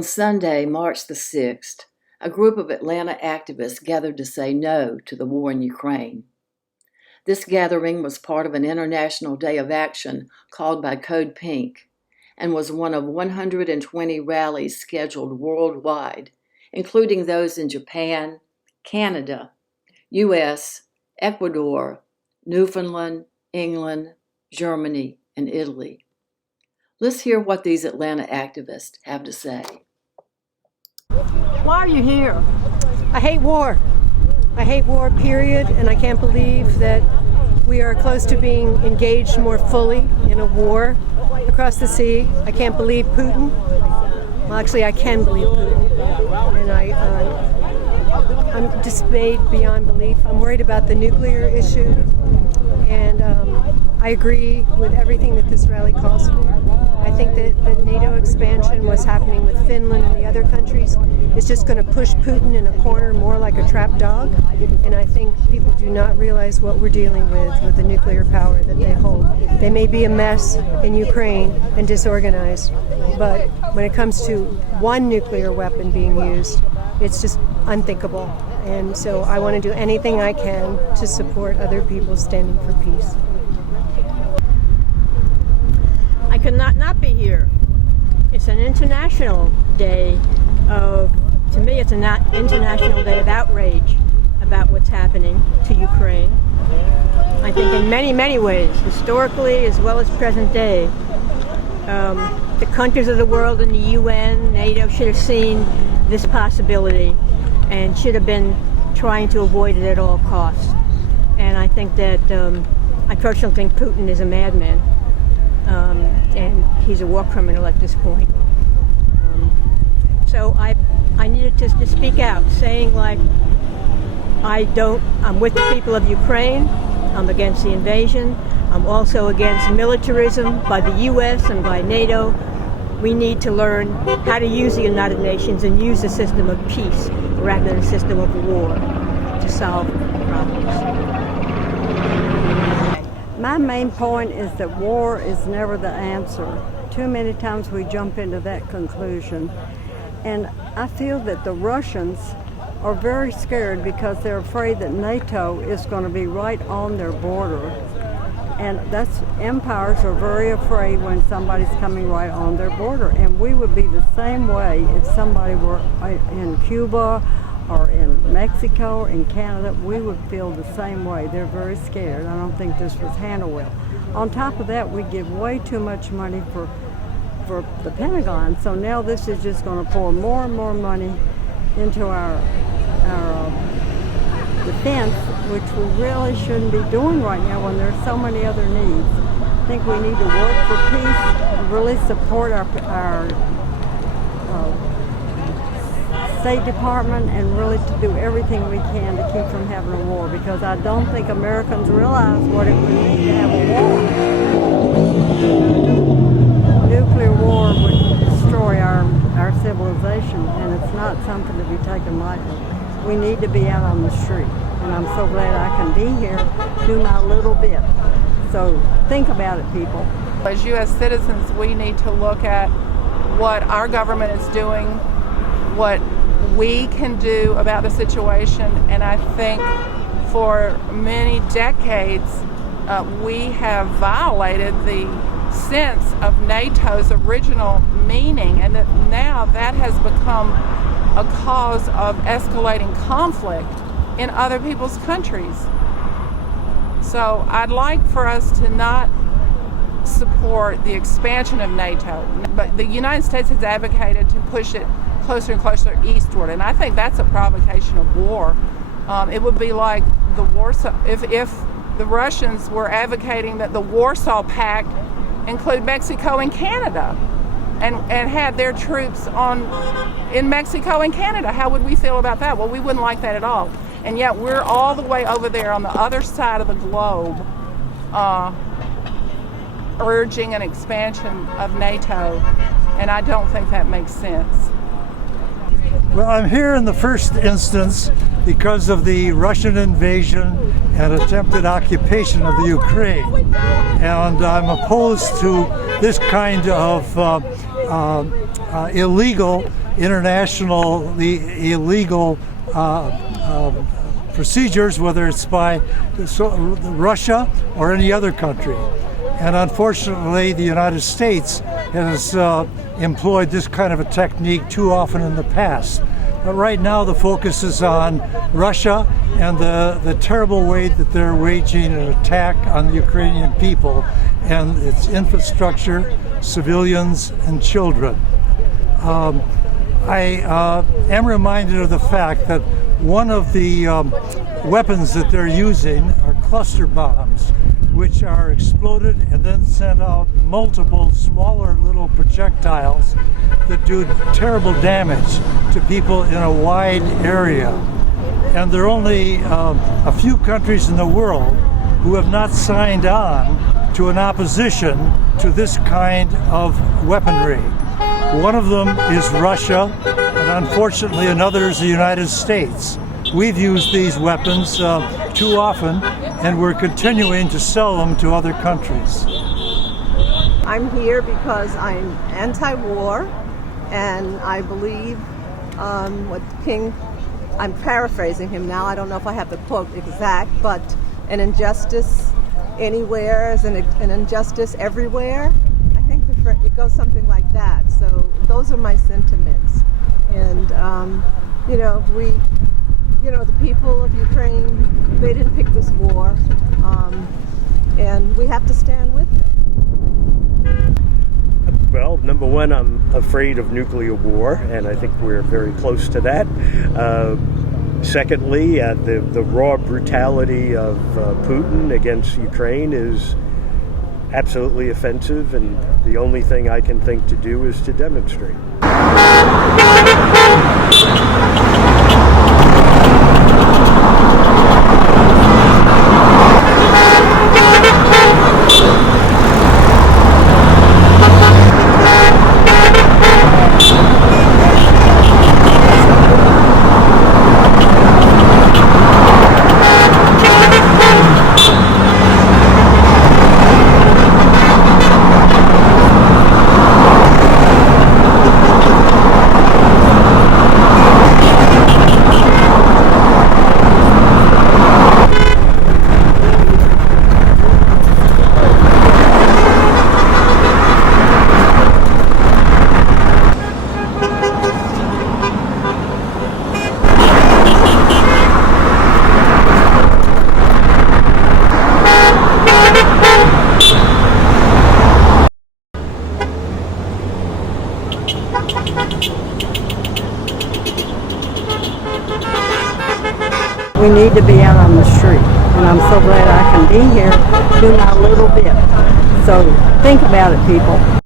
On Sunday, March the 6th, a group of Atlanta activists gathered to say no to the war in Ukraine. This gathering was part of an international day of action called by Code Pink and was one of 120 rallies scheduled worldwide, including those in Japan, Canada, US, Ecuador, Newfoundland, England, Germany, and Italy. Let's hear what these Atlanta activists have to say. Why are you here? I hate war. I hate war, period, and I can't believe that we are close to being engaged more fully in a war across the sea. I can't believe Putin. Well, actually, I can believe Putin, and I'm dismayed beyond belief. I'm worried about the nuclear issue, and I agree with everything that this rally calls for. I think that the NATO expansion, what's happening with Finland and the other countries, is just going to push Putin in a corner more like a trapped dog. And I think people do not realize what we're dealing with the nuclear power that they hold. They may be a mess in Ukraine and disorganized, but when it comes to one nuclear weapon being used, it's just unthinkable. And so I want to do anything I can to support other people standing for peace. I could not be here. It's an international day to me, it's an international day of outrage about what's happening to Ukraine. I think in many, many ways, historically as well as present day, the countries of the world and the UN, NATO should have seen this possibility and should have been trying to avoid it at all costs. And I think that, I personally think Putin is a madman. And he's a war criminal at this point. So I needed to speak out, saying like, I'm with the people of Ukraine, I'm against the invasion, I'm also against militarism by the US and by NATO. We need to learn how to use the United Nations and use a system of peace rather than a system of war to solve problems. My main point is that war is never the answer. Too many times we jump into that conclusion. And I feel that the Russians are very scared because they're afraid that NATO is going to be right on their border. And empires are very afraid when somebody's coming right on their border. And we would be the same way if somebody were in Cuba or in Mexico or in Canada. We would feel the same way. They're very scared. I don't think this was handled well. On top of that, we give way too much money for the Pentagon. So now this is just going to pour more and more money into our defense, which we really shouldn't be doing right now when there's so many other needs. I think we need to work for peace, really support our State Department, and really to do everything we can to keep from having a war, because I don't think Americans realize what it would mean to have a war. Nuclear war would destroy our civilization, and it's not something to be taken lightly. We need to be out on the street, and I'm so glad I can be here, do my little bit. So think about it, people. As U.S. citizens, we need to look at what our government is doing, what we can do about the situation, and I think for many decades we have violated the sense of NATO's original meaning, and that now that has become a cause of escalating conflict in other people's countries. So I'd like for us to not support the expansion of NATO, but the United States has advocated to push it closer and closer eastward, and I think that's a provocation of war. It would be like the Warsaw, if the Russians were advocating that the Warsaw Pact include Mexico and Canada, and had their troops in Mexico and Canada. How would we feel about that? Well, we wouldn't like that at all. And yet we're all the way over there on the other side of the globe urging an expansion of NATO, and I don't think that makes sense. Well, I'm here in the first instance because of the Russian invasion and attempted occupation of the Ukraine. And I'm opposed to this kind of illegal internationally illegal procedures, whether it's by Russia or any other country. And unfortunately, the United States has employed this kind of a technique too often in the past. But right now the focus is on Russia and the terrible way that they're waging an attack on the Ukrainian people and its infrastructure, civilians, and children. I am reminded of the fact that one of the weapons that they're using are cluster bombs, which are exploded and then send out multiple smaller little projectiles that do terrible damage to people in a wide area. And there are only a few countries in the world who have not signed on to an opposition to this kind of weaponry. One of them is Russia, and unfortunately another is the United States. We've used these weapons too often, and we're continuing to sell them to other countries. I'm here because I'm anti-war, and I believe what King, I'm paraphrasing him now, I don't know if I have the quote exact, but an injustice anywhere is an injustice everywhere. I think it goes something like that. So those are my sentiments. And, the people of Ukraine, they didn't pick this war, and we have to stand with them. Well, number one, I'm afraid of nuclear war, and I think we're very close to that. Secondly, the raw brutality of Putin against Ukraine is absolutely offensive, and the only thing I can think to do is to demonstrate. We need to be out on the street, and I'm so glad I can be here doing a little bit. So think about it, people.